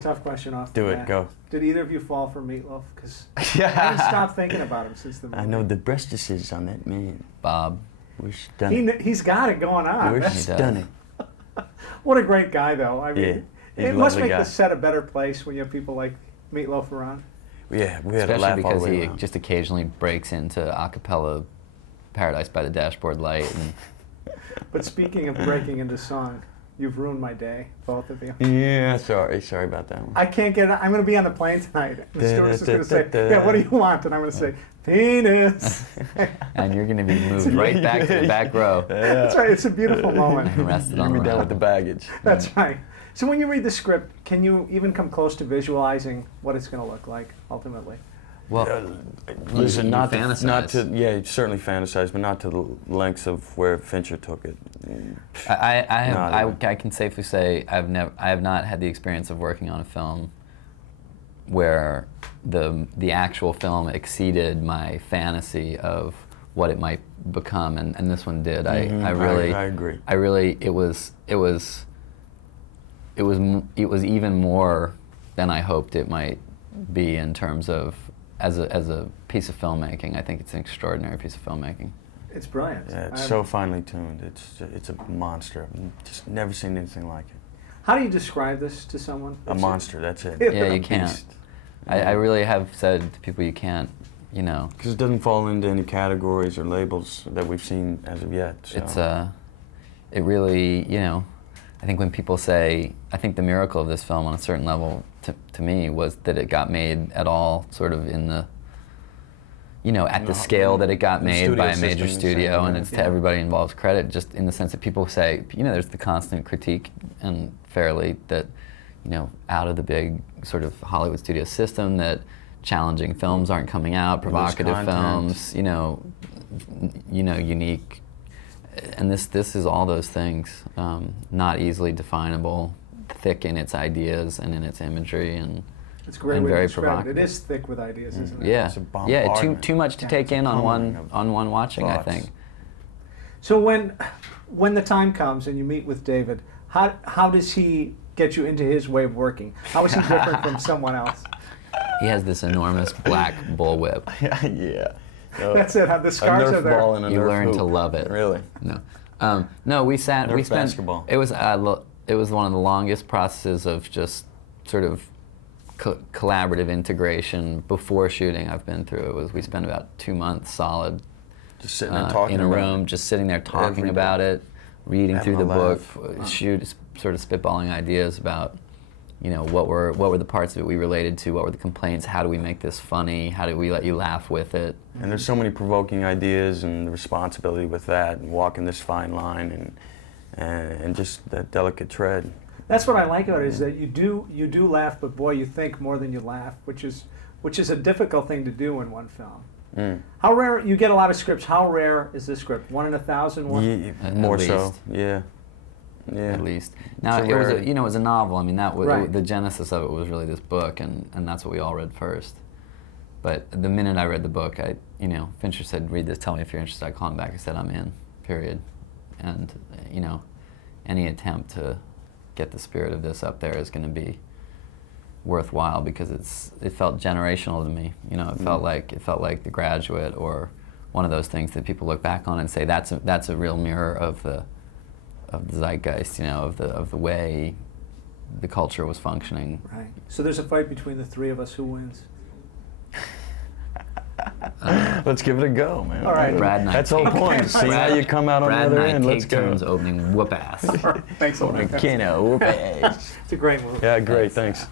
Tough question off the Do bat. it, go. Did either of you fall for Meatloaf? Because I Yeah. didn't stop thinking about him since the movie. I know the breastises on that man. Bob. We're stunning. He's got it going on. We're That's- stunning. What a great guy, though. I mean, Yeah, he's it a must lovely make guy. the set a better place when you have people like Meatloaf around. Yeah, we had a Especially laugh all because the way he around. just occasionally breaks into a cappella Paradise by the Dashboard Light. And But speaking of breaking into song, you've ruined my day, both of you. Yeah, sorry about that one. I can't get it. I'm going to be on the plane tonight. The stewardess is going to say, yeah, what do you want? And I'm going to say, penis. and you're going to be moved right back to the back row. That's right. It's a beautiful moment. And rested You're on gonna the be down round. with the baggage. That's right. So when you read the script, can you even come close to visualizing what it's going to look like ultimately? Well, Listen, you not fantasize. to yeah, certainly fantasize, but not to the lengths of where Fincher took it. I can safely say I have not had the experience of working on a film where the actual film exceeded my fantasy of what it might become, and this one did. I agree. I really it was even more than I hoped it might be in terms of as a piece of filmmaking. I think it's an extraordinary piece of filmmaking. It's brilliant. Yeah, it's so finely tuned. It's a monster. I've just never seen anything like it. How do you describe this to someone? A monster. That's it. Yeah, you A can't. beast. I really have said to people, you can't, you know. Because it doesn't fall into any categories or labels that we've seen as of yet. So. It's it really, you know, I think when people say, I think the miracle of this film on a certain level to me was that it got made at all sort of in the, you know, at the scale that it got made by a major studio, and it's to everybody involved's credit, just in the sense that people say, you know, there's the constant critique, and fairly, that, you know, out of the big sort of Hollywood studio system, that challenging films aren't coming out, provocative films, you know, unique. And this is all those things, not easily definable, thick in its ideas and in its imagery, and It's a great and way very to describe it. provocative. It is thick with ideas, isn't it? yeah, It's a yeah, bombardment. too much to take in on one watching, I thoughts. think. So when the time comes and you meet with David, how does he get you into his way of working? How is he different from someone else? He has this enormous black bullwhip. Yeah. That's it. How the scars a are Nerf there. ball and a You Nerf learn to hoop. love it. Really? No, we spent. basketball. It was one of the longest processes of just sort of collaborative integration before shooting I've been through. We spent about 2 months solid Just sitting there talking in a about room, just sitting there talking Every day. about it, reading Having through the a book, laugh. sort of spitballing ideas about, you know, what were the parts of it we related to, what were the complaints, how do we make this funny, how do we let you laugh with it. And there's so many provoking ideas and the responsibility with that, and walking this fine line, and just that delicate tread. That's what I like about it, is that you do laugh, but boy, you think more than you laugh, which is a difficult thing to do in one film. Mm. How rare, you get a lot of scripts, how rare is this script? 1 in 1,000? At More so, least. yeah. Yeah. At least. Now, It's a it was rarity. it was a novel. I mean, that was Right. the genesis of it was really this book, and that's what we all read first. But the minute I read the book, Fincher said, "Read this. Tell me if you're interested." I called him back. I said, "I'm in." Period. And any attempt to get the spirit of this up there is going to be worthwhile, because it felt generational to me. It felt like The Graduate, or one of those things that people look back on and say that's a real mirror of the zeitgeist, of the way the culture was functioning. Right. So there's a fight between the three of us. Who wins? Let's give it a go, man. All right. Brad and I That's the whole Okay. point. See how you come out on the Brad other and I end. Let's take go. turns opening whoop ass. Thanks a lot. Whoop ass. It's a great movie. Yeah, great. Thanks.